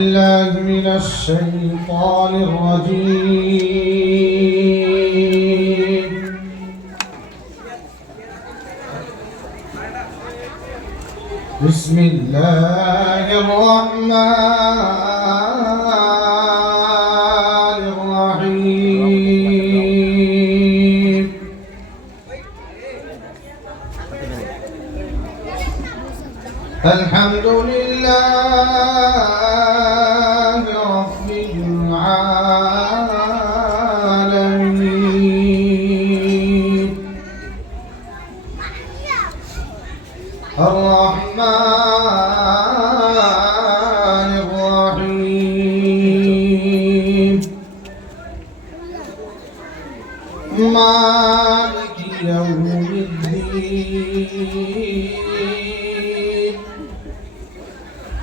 الله من الشيطان الرجيم. بسم الله الرحمن الرحيم. الحمد لله رب العالمين الرحمن الرحيم مالك يوم الدين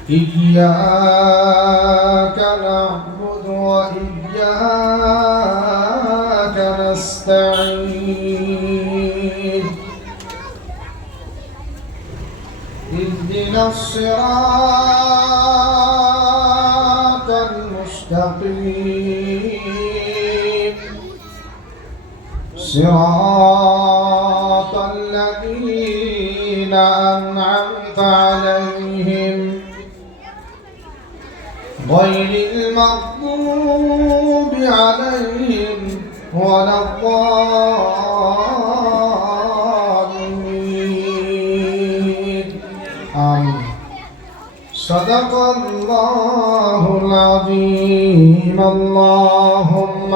إياك نعبد وإياك نستعين اهدنا الصراط المستقيم صراط الذين أنعمت عليهم غير المغضوب عليهم ولا الضالين آمين. صدق الله العظيم. اللهم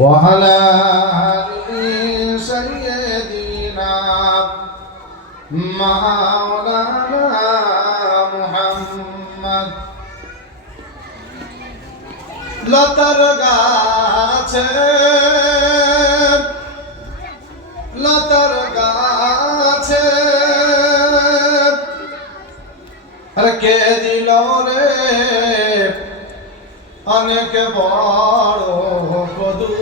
وعلى آل سيدنا مولانا محمد লতার গাছে কে দিল রে অনেক বড় কদু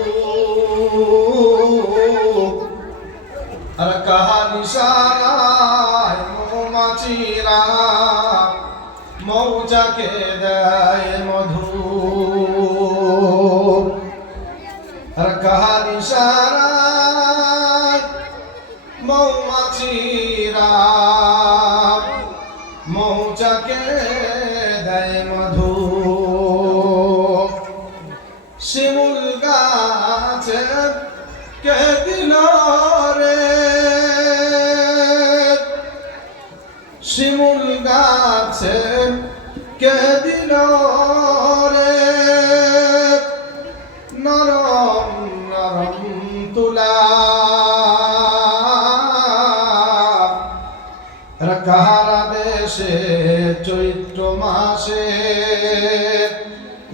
আর কাহানি সারায় মৌমাছিরা মৌচাকে দেয় মধু আর কাহানি সারায় মৌমাছিরা মৌচাকে দেয় মধু শিমুল গাছে কে দিল রে শিমুল গাছে কে দিল রে নরম নরম তুলা কাহারা দেশে চৈত্র মাসে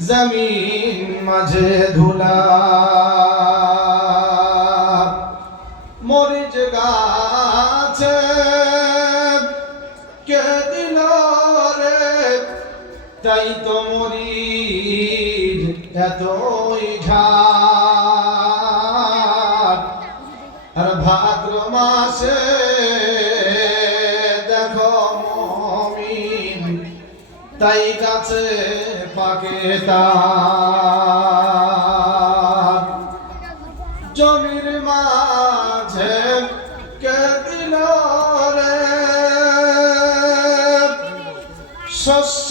জমিন মাঝে ধুলা মরিচ গাছে কে দিল রে তাই তো মরিচ এতই ঝাল আর ভাদ্র মাসে দেখো মমিন তাই গাছে পাকে তার জমির মাঝে কে দিল রে শস্য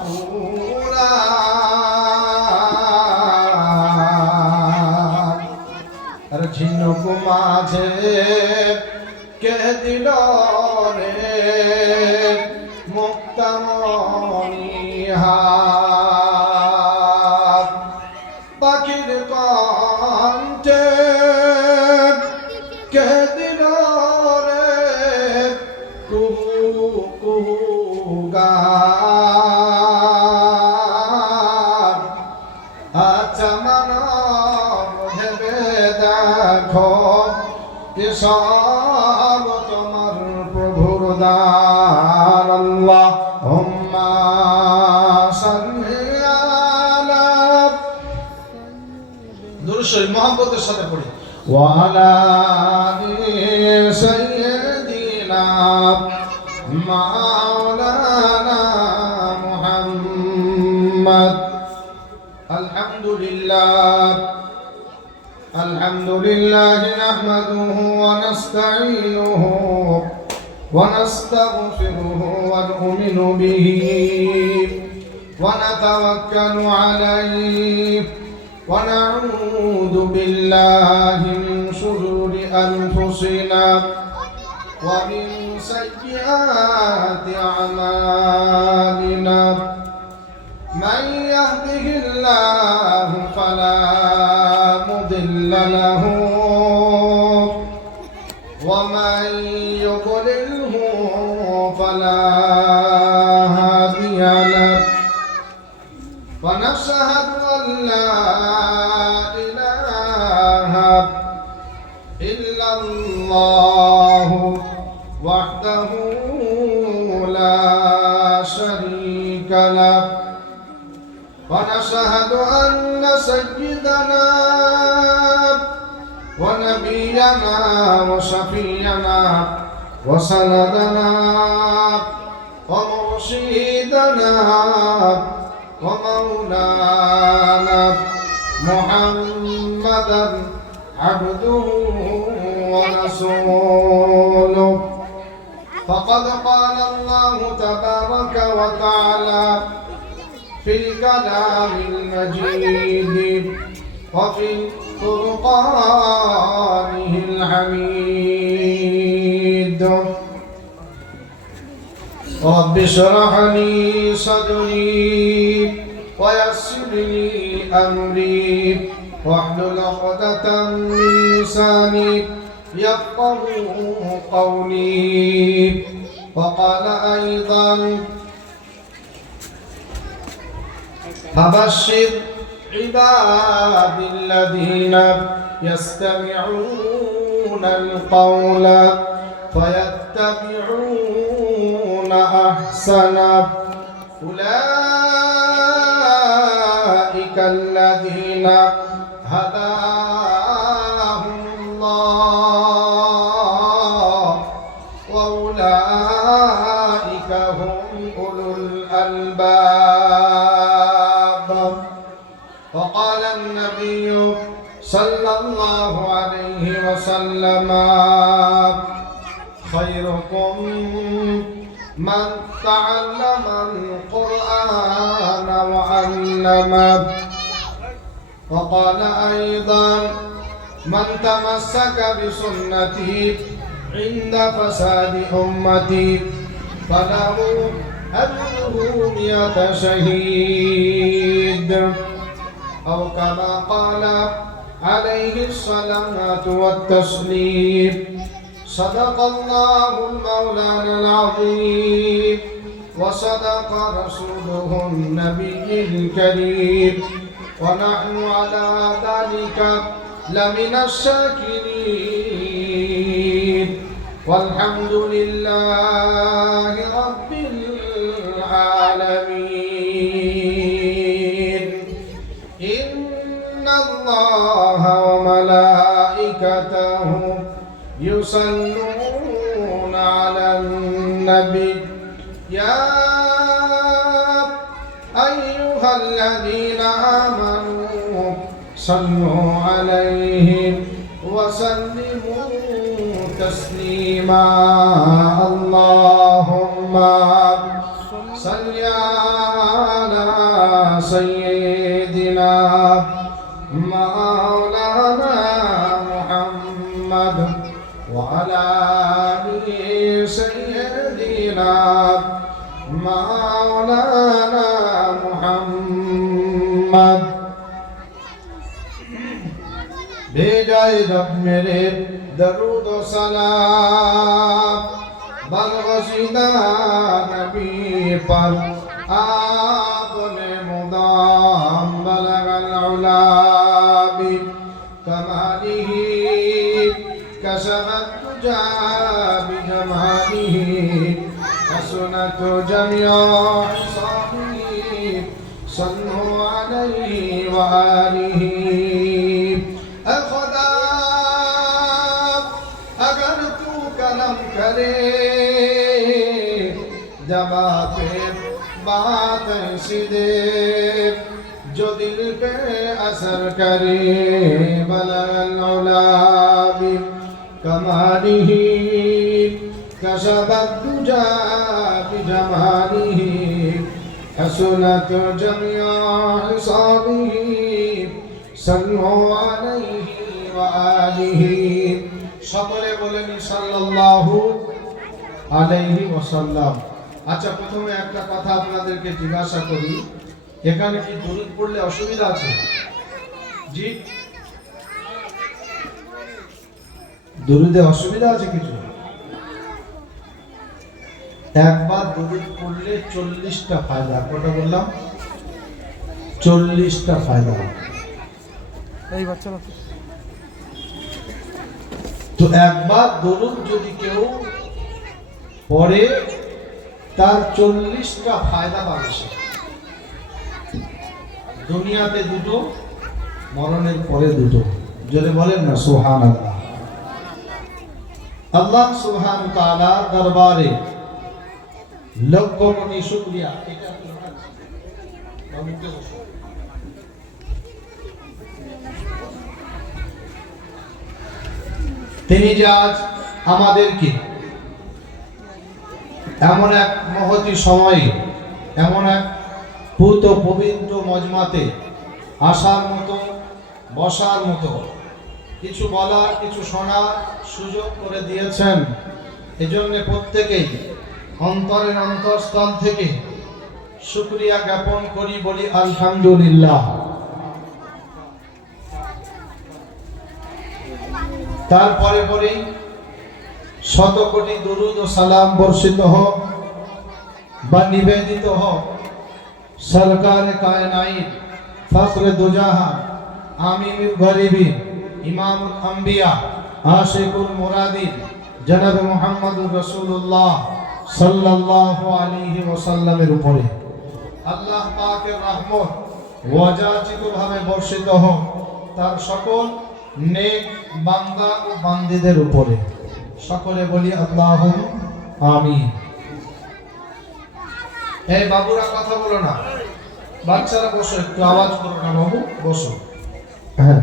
পুরা আর ঝিনুক মাঝে কে দিল রে মুক্তামণিহার পাখির কণ্ঠে কে দিল রে কুহু কুহু গান আচ্ছা মানব ভেবে দেখো সব তোমার প্রভুর দান। আল্লাহুম্মা সাল্লি আলা দুরূদ শরীফ মহব্বতের সাথে পড়ি ওয়া আলা আলি সাইয়্যিদিনা سيدنا مولانا محمد. الحمد لله نحمده ونستعينه ونستغفره ونؤمن به ونتوكل عليه ونعوذ بالله من شرور أنفسنا ومن سيئات أعمالنا. من يهده الله فلا مضل له ومن يضلله فلا هادي له. ونشهد أن لا إله إلا الله وحده لا شريك له. ونشهد أن سيدنا ونبينا وشفيعنا وسندنا ومرشدنا ومولانا محمدا عبده ورسوله. فقد قال الله تبارك وتعالى في الكلام المجيد وفي فرقانه الحميد. رب اشرح لي صدري ويسر لي أمري واحلل عقدة من لساني يفقهوا قولي. وقال أيضا فبشر عباد الذين يستمعون القول فيتبعون أحسنه. أولئك الذين هداهم الله وأولئك هم أولو الألباب. وقال النبي صلى الله عليه وسلم خيركم من تعلم القرآن وعلمه. وقال أيضا من تمسك بسنتي عند فساد أمتي فله أجره 100 شهيد. أو كما قال عليه الصلاة والتسليم. صدق الله المولانا العظيم وصدق رسوله النبي الكريم ونحن على ذلك لمن الشاكرين والحمد لله رب العالمين. إن الله وملائكته يصلون على النبي يا أيها الذين آمنوا صلوا عليه وسلموا تسليما. اللهم صل على سيدنا مولانا محمد وعلى آل سيدنا مولانا محمد. भेजाए रब मेरे दरूद व सलाम बलगशीदा नबी पर आपने मुदाम बलगल उला बि कमालिही कशफत तुजा बिजमालिही हसनत जमिया हिसाबिही सल्लु अलैहि व आलिही। खुदा अगर तू करम करे जब पे बात ऐसी दे जो दिल पे असर करे बलौलाबी कमालिही कशबत दुजा बिजमालिही हसनत जमिया हिसाबिही सल्लु अलैहि व आलिहि সকলে বলেন সাল্লাল্লাহু আলাইহি ওয়াসাল্লাম। আচ্ছা, প্রথমে একটা কথা আপনাদেরকে জিজ্ঞাসা করি, এখানে কি দরুদ পড়লে অসুবিধা আছে? জি, দরুদে অসুবিধা আছে কিছু? একবার দরুদ পড়লে 40টা ফায়দা। কটা বললাম? 40টা ফায়দা। এই বাচ্চা তো একবার দরুদ যদি কেউ পড়ে তার 40টা ফায়দা পাবে। দুনিয়াতে দুটো, মরণের পরে দুটো। যদি বলেন না সুবহানাল্লাহ। আল্লাহ সুবহানাহু ওয়া তাআলা দরবারে লক্ষ কোটি শুকরিয়া। তিনি যে আজ আমাদেরকে এমন এক মহতী সময়ে, এমন এক পূত পবিত্র মজমাতে আসার মতো, বসার মতো, কিছু বলার, কিছু শোনার সুযোগ করে দিয়েছেন, এজন্য প্রত্যেকেই অন্তরের অন্তঃস্থল থেকে শুকরিয়া জ্ঞাপন করি, বলি আলহামদুলিল্লাহ। তারপরে পরেই শত কোটি দরুদ ও সালাম বর্ষিত হোক বা নিবেদিত হোক সরকারে কায়নাত, ফখরে দুজাহান, আমিনুল গরিবিন, ইমামুল আম্বিয়া, আশিকুল মুরাদিন, জনাব মুহাম্মদুর রাসূলুল্লাহ সাল্লাল্লাহু আলাইহি ওয়াসাল্লামের উপরে আল্লাহ পাকের রহমত ওয়াজাচিতভাবে বর্ষিত হোক তার সকল নেক বান্দা ও বান্দীদের উপরে। সকলে বলি আল্লাহুম্মা আমিন। এই বাবুরা কথা বলো না, বাচ্চারা বসো, একটু আওয়াজ করো না বাবু, বসো। হ্যাঁ,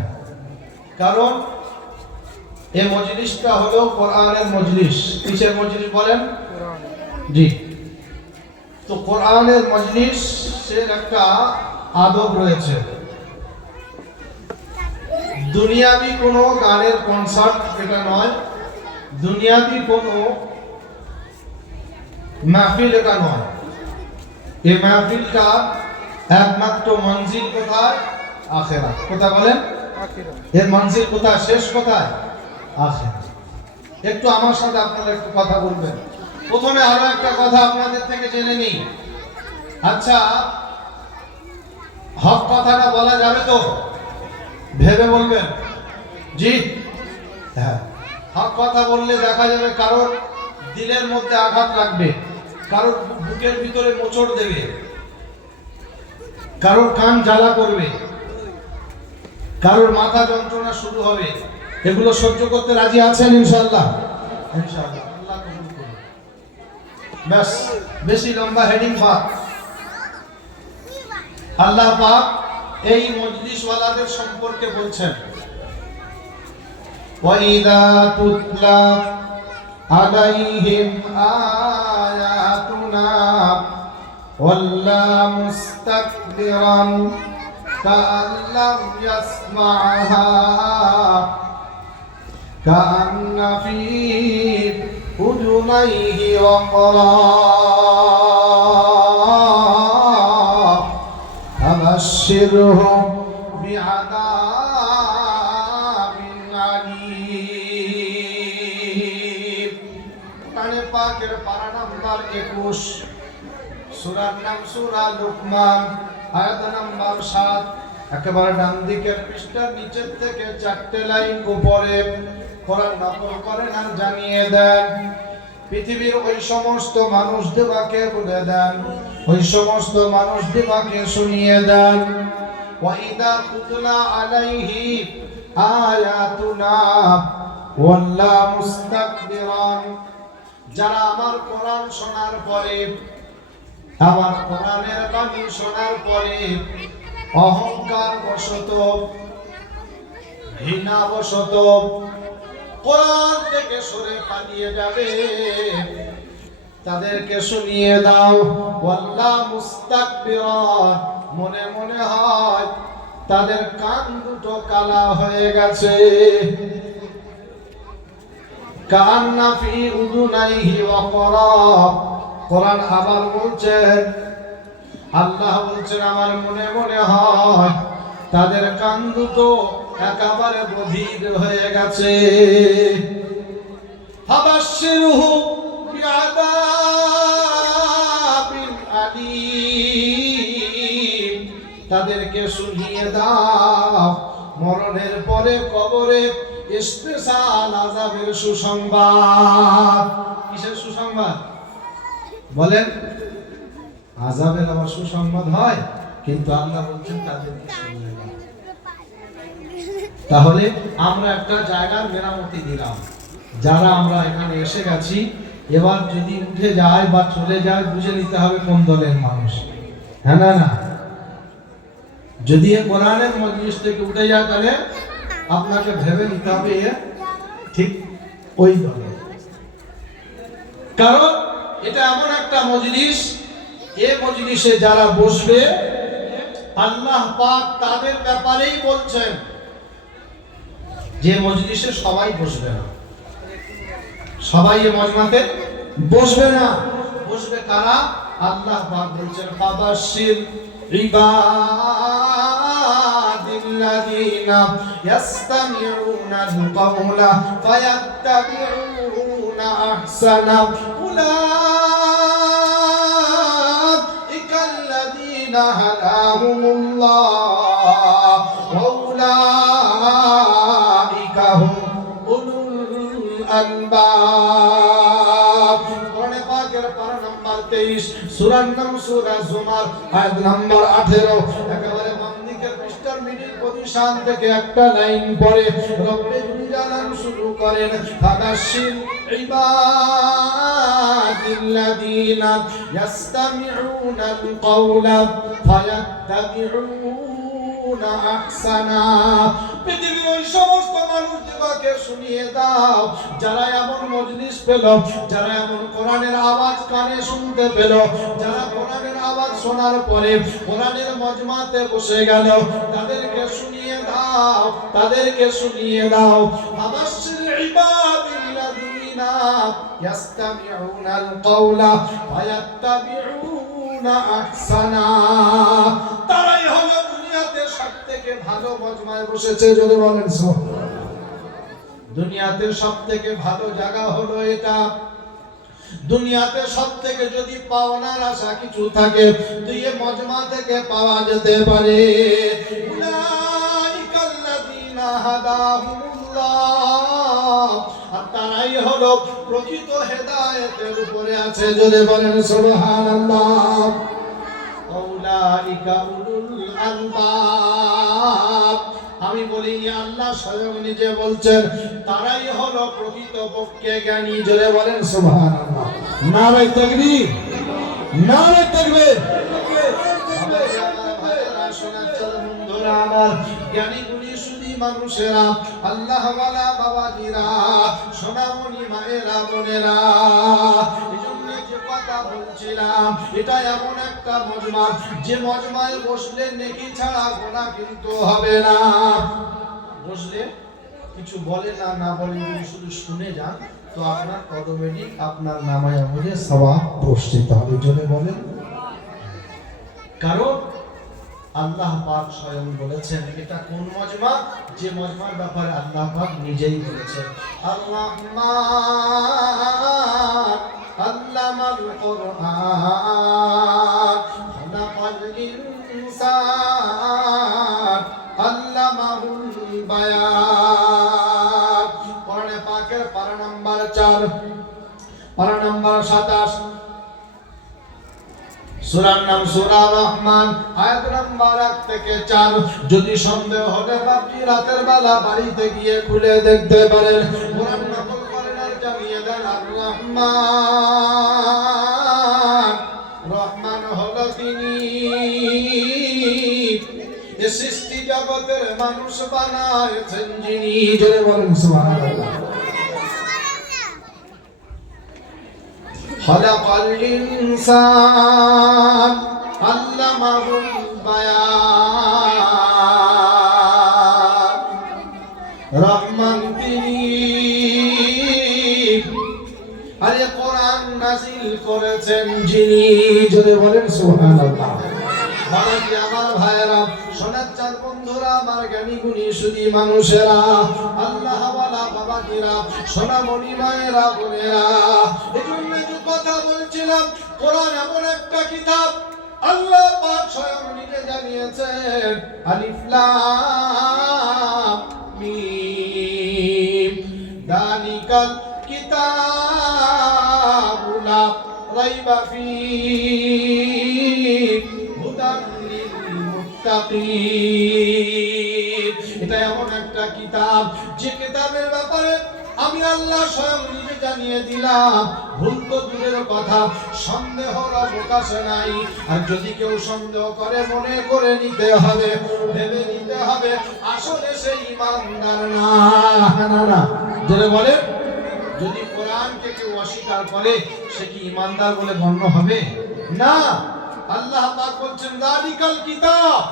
কারণ এই মজলিসটা হলো কোরআনের মজলিস। কিসের মজলিস বলেন? জি। তো কোরআনের মজলিসের একটা আদব রয়েছে। দুনিয়াবি কোনো গানের কনসার্ট এটা নয়, দুনিয়াবি কোনো মাহফিল এটা নয়। এই মাহফিলটা একমাত্র মঞ্জিল কোথায়? আখিরাত। কোথায় বলেন? এর মঞ্জিল কোথায়? শেষ কোথায়? আখিরাত। একটু আমার সাথে আপনারা একটু কথা বলবেন। প্রথমে আরো একটা কথা আপনাদের থেকে জেনে নিই। আচ্ছা, হক কথাটা বলা যাবে তো? ভেবে বলবেন। জি হ্যাঁ, হক কথা বললে দেখা যাবে কারোর দিলের মধ্যে আঘাত লাগবে, কারোর বুকের ভিতরে মোচড় দেবে, কারোর কান জ্বালা করবে, কারোর মাথা যন্ত্রণা শুরু হবে। এগুলো সহ্য করতে রাজি আছেন ইনশাআল্লাহ? ইনশাআল্লাহ, আল্লাহ কবুল করুন। ব্যাস, বেশি লম্বা হেডিং বাদ। আল্লাহ পাক এই মজলিসওয়ালাদের সম্পর্কে বলছেন, ওয়াইদা তুতলা আলাইহিম আয়াতুনা ওয়াল্লা মুস্তাকবিরান কাআল্লাম ইয়াসমাআহা কাআন্না ফী উযুনাইহি ওয়াকরা ফাবাশশিরহুম বিআযাবিন আলীম। কোরআনে পাকের পারা নাম্বার 21, সূরার নাম সূরা লুকমান, আয়াত নাম্বার 7। একেবারে ডান দিকের পৃষ্ঠার নিচের থেকে 4টে লাইন উপরে কোরআন নকল করেন আর জানিয়ে দেন। পৃথিবীর ওই সমস্ত মানুষদেরকে বলে দেন, ওই সমস্ত মানুষদেরকে শুনিয়ে দেন, ওয়াইদা তুতলা আলাইহি আয়াতুনা ওয়াল্লা মুস্তাকবিরান, যারা আমার কোরআন শোনার পরে, আমার কোরআনের বাণী শোনার পরে অহংকার বশত, ঘৃণা বশত কোরআন থেকে সরে পালিয়ে যাবে, তাদেরকে শুনিয়ে দাও ওয়াল্লা মুস্তাকবিরান, মনে মনে হয় তাদের কান দুটো কালা হয়ে গেছে। কান্না ফি উযুনাইহি ওয়াকরা। কোরআন আবার বলছেন, আল্লাহ বলছেন আমার মনে মনে হয় তাদের কান দুটো একেবারে বধির হয়ে গেছে। ফাবাশশিরহু বিআযাবিন আলীম, তাদেরকে শুনিয়ে দাও মরণের পরে কবরে স্পেশাল আযাবের সুসংবাদ। কিসের সুসংবাদ বলেন? আযাবের আবার সুসংবাদ হয়, কিন্তু আল্লাহ বলছেন তাদেরকে শুনিয়ে দাও। তাহলে আমরা একটা জায়গার মেরামতি দিলাম, যারা আমরা এখানে এসে গেছি, এবার যদি উঠে যায় বা চলে যায় বুঝে নিতে হবে কোন দলের মানুষ। হ্যাঁ না না, যদি কোরআনের মজলিস থেকে উঠে যায় তাহলে আপনাকে ভেবে নিতে হবে ঠিক ওই দলের। কারণ এটা এমন একটা মজলিস, এই মজলিসে যারা বসবে আল্লাহ পাক তাদের ব্যাপারেই বলছেন যে মজলিসে সবাই বসবে না, সবাই এই মজমাতে বসবে না। বসবে কারা? আল্লাহ পাক বলছেন ফাবাশশির ইবাদিল্লাযীনা ইয়াসতামিউনাল কাওলা ফায়াত্তাবিউনা আহসানা উলাইকাল্লাযীনা হাদাহুমুল্লাহ ওয়া উলাইকা হুম উলুল আলবাব। কোরআনে পাকের পারা নাম্বার 23, সূরার নাম সূরা জুমার, আয়াত নাম্বার 18। একেবারে বাম দিকের পৃষ্ঠার মিডিল পজিশন থেকে একটা লাইন পড়ে রব্বে জালাল শুরু করেন ফাবাশশির ইবাদিল্লাযীনা ইয়াসতামিউনাল কাওলা ফায়াত্তাবিউনা আহসানা। পৃথিবীর ওই সমস্ত মানুষদেরকে শুনিয়ে দাও যারা এমন মজলিস পেল, যারা এমন কোরআনের আওয়াজ কানে শুনতে পেল, যারা কোরআনের আওয়াজ শোনার পরে কোরআনের মজমাতে বসে গেল, তাদেরকে শুনিয়ে দাও, তাদেরকে শুনিয়ে দাও ফাবাশশির ইবাদিল্লাযীনা ইয়াসতামিউনাল কাওলা ফায়াত্তাবিউনা আহসানা। তারাই হলো দুনিয়াতে সবথেকে ভালো মজমায় বসেছে, যদি বলেন সুবহানাল্লাহ। দুনিয়াতে সবথেকে ভালো জায়গা হলো এটা। দুনিয়াতে সবথেকে যদি পাওনার আশা কিছু থাকে তো এই মজমা থেকে পাওয়া যেতে পারে। উলাইকাল্লাযীনা হাদাহুমুল্লাহ, আর তারাই হলো প্রকৃত হেদায়েতের উপরে আছে, যদি বলেন সুবহানাল্লাহ। উলাইকা উলুল আলবাব, আমি বলিনি, আল্লাহ স্বয়ং নিজে বলছেন তারাই হলো প্রকৃতপক্ষে জ্ঞানী, জোরে বলেন সুবহানাল্লাহ। নারে তাকবীর, নারে তাকবীর। বন্ধুরা আমার, জ্ঞানী গুণী সুধী মানুষেরা, আল্লাহ ওয়ালা বাবাজিরা, সোনামণি মায়েরা, বোনেরা, এজন্য যে কথা বলছিলাম, এটা এমন একটা মজমা যে মজমায় বসলে নেকি ছাড়া গুনাহ কিন্তু হবে না। বসলে কিছু বলে না, না বলে যদি শুধু শুনে যান তো আপনার অটোমেটিক আপনার নামায় আমলে সওয়াব প্রস্তুত হবে, জন্য বলেন। কারণ আল্লাহ পাক স্বয়ং বলেছেন এটা কোন মজমা, যে মজমার ব্যাপারে আল্লাহ পাক নিজেই বলেছেন আর-রহমান আল্লামাল কুরআন খালাকাল ইনসান আল্লামাহুল বায়ান। কোরআনে পাকের পারা নাম্বার 4, পারা নাম্বার 27, সূরার নাম সূরা রহমান, আয়াত নাম্বার 1 থেকে 4। যদি সন্দেহ হলে আপনি রাতের বেলা বাড়িতে গিয়ে খুলে দেখতে পারেন। কোরআন নকল করেন আর জানিয়ে দেন আর-রহমান রহমান, রহমান হলো তিনি সৃষ্টি জগতের মানুষ বানায়েছেন যিনি। জোরে বলেন সুবহানাল্লাহ। খালাকাল ইনসান আল্লামাহুল বায়ান, রহমান তিনি আরে কোরআন নাযিল করেছেন যিনি। জোরে বলেন সুবহানাল্লাহ। বাবাজি আমার ভাইয়েরা, সোনার চাঁদ বন্ধুরা, আমার জ্ঞানী গুণী সুধী মানুষেরা, আল্লাহ ওয়ালা বাবাজিরা, সোনামণি মায়েরা, বোনেরা, এজন্য যে কথা বলছিলাম, কোরআন এমন একটা কিতাব আল্লাহ পাক স্বয়ং নিজে জানিয়েছেন, আলিফ লাম মিম যালিকাল কিতাবু লা রাইবা ফীহি হুদাল লিল মুত্তাকিন। এটা এমন একটা কিতাব যে কিতাবের ব্যাপারে আমি আল্লাহ স্বয়ং নিজে জানিয়ে দিলাম। ভুল তো দূরের কথা, সন্দেহর অবকাশ নাই। আর যদি কেউ সন্দেহ করে, মনে করে নিতে হবে, ভেবে নিতে হবে, আসলে সে ঈমানদার না। না যেটা বলে, যদি কোরআনকে কেউ অস্বীকার করে, সে কি ঈমানদার বলে গণ্য হবে? না। আল্লাহ পাক বলছেন যালিকাল কিতাব।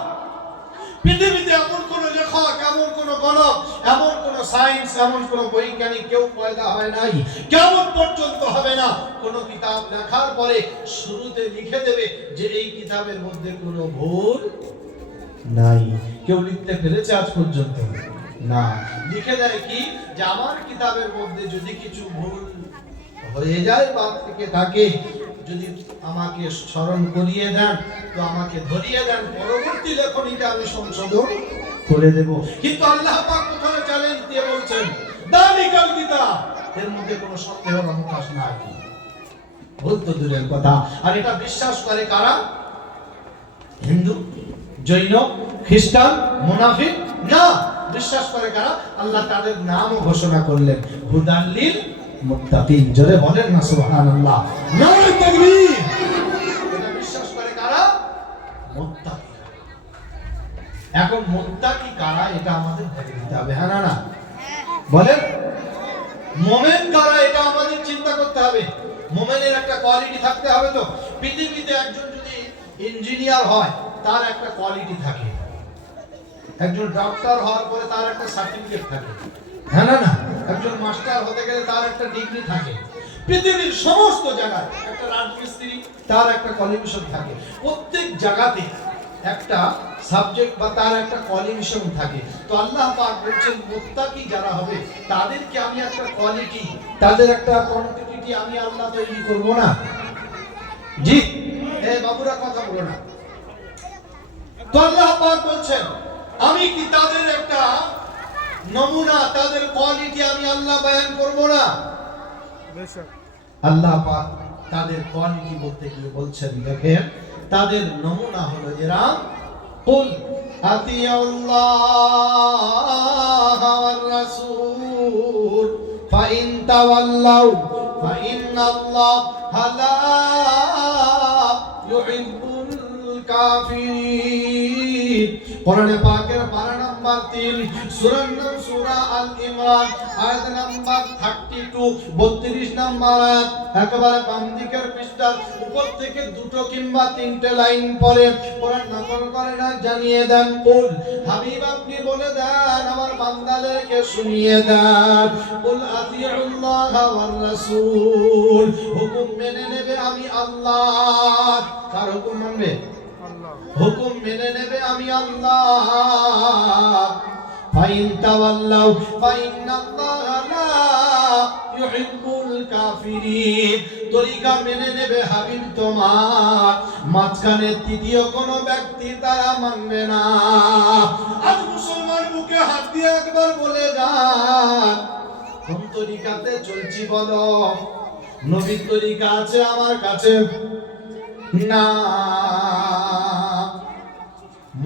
পৃথিবীতে এমন কোন লেখক, এমন কোন গণক, এমন কোন সায়েন্স, এমন কোন বৈজ্ঞানিক কেউ পয়দা হয় নাই, কেমন পর্যন্ত হবে না। কোন কিতাব লেখার পরে শুরুতে লিখে দেবে যে এই কিতাবের মধ্যে কোনো ভুল নাই। কেউ লিখতে পেরেছে আজ পর্যন্ত? না। লিখে দেয় কি, যে আমার কিতাবের মধ্যে যদি কিছু ভুল হয়ে যায় বা থেকে থাকে, যদি আমাকে স্মরণ করিয়ে দেন, তো আমাকে ধরিয়ে দেন, পরবর্তী লেখনীতে আমি সংশোধন করে দেব। কিন্তু আল্লাহ পাক কোথায় চ্যালেঞ্জ দিয়ে বলছেন যালিকাল কিতাব, এর মধ্যে কোনো সন্দেহের অবকাশ নাই। বলতে দূরের কথা। আর এটা বিশ্বাস করে কারা? হিন্দু, জৈন, খ্রিস্টান, মুনাফিক না। বিশ্বাস করে কারা? আল্লাহ তাদের নামও ঘোষণা করলেন, হুদাল লিল মুত্তাকিন। জোরে বলেন না সুবহানাল্লাহ। নারে তাকবীর। এটা বিশ্বাস করে কারা? মুত্তাকি। এখন মুত্তাকি কারা, এটা আমাদের ভেবে নিতে হবে। হ্যাঁ না? বলেন মুমিন কারা, এটা আমাদের চিন্তা করতে হবে। মুমিনের একটা কোয়ালিটি থাকতে হবে। তো পৃথিবীতে একজন যদি ইঞ্জিনিয়ার হয়, তার একটা কোয়ালিটি থাকে। একজন ডক্টর হওয়ার পরে তার একটা সার্টিফিকেট থাকে। হ্যাঁ না? একজন মাস্টার হতে গেলে তার একটা ডিগ্রি থাকে। পৃথিবীর সমস্ত জায়গায় একটা রাজমিস্ত্রি, তার একটা কোয়ালিফিকেশন থাকে। প্রত্যেক জায়গাতে একটা সাবজেক্ট বা তার একটা কোয়ালিফিকেশন থাকে। তো আল্লাহ পাক বলছেন মুত্তাকি যারা হবে, তাদেরকে আমি একটা কোয়ালিটি, তাদের একটা কোয়ান্টিটি আমি আল্লাহ তৈরি করব না। জি এই বাবুরা কথা বলো না। তো আল্লাহ পাক বলছেন আমি কি তাদের একটা নমুনা, তাদের কোয়ালিটি আমি আল্লাহ বয়ান করব না? আল্লাহ পাক তাদের কোয়ালিটি বলতে গিয়ে বলছেন, দেখেন তাদের নমুনা হলো এরা, কুল আতিউল্লাহ ওয়ার রাসূল ফাইন তাওয়াল্লাউ ফাইন্নাল্লাহা লা ইউহিব্বুল কাফিরিন। কোরআনে পাকের পারা নাম্বার 3, সূরার নাম সূরা আল ইমরান, আয়াত নাম্বার 32, 32 নাম্বার আয়াত। একেবারে বাম দিকের পৃষ্ঠার উপর থেকে দুটো কিংবা তিনটে লাইন পড়ে কোরআন নকল করে না, জানিয়ে দেন, কুল হাবিব আপনি বলে দেন, আমার বান্দাদেরকে শুনিয়ে দেন, কুল আতিউল্লাহ ওয়ার রাসূল, হুকুম মেনে নেবে আমি আল্লাহ। কার হুকুম মানবে? হুকুম মেনে নেবে আমি আল্লাহ। ফাইন তাওয়াল্লাউ ফাইন্নাল্লাহা লা ইউহিব্বুল কাফিরিন। তরিকা মেনে নেবে হাবিব তোমার, মাঝখানে তৃতীয় কোন ব্যক্তি তারা মানবে না। আজ মুসলমান মুখে হাত দিয়ে একবার বলে যান, কোন তরিকাতে চলছি বলো? নবীর তরিকা আছে আমার কাছে না,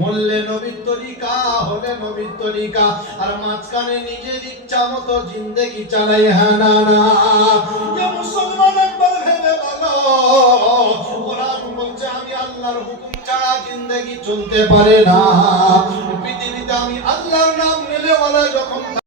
মরলে নবীর তরিকা, হলে নবীর তরিকা, আর মাঝখানে নিজের ইচ্ছা মতো জিন্দেগি চালাই। হ্যাঁ না না? ইয়া মুসলমান একবার ভেবে বলো, কোরআন বলছে আমি আল্লাহর হুকুম ছাড়া জিন্দেগি চলতে পারে না। পৃথিবীতে আমি আল্লাহর নাম নিলে ওয়ালা যখন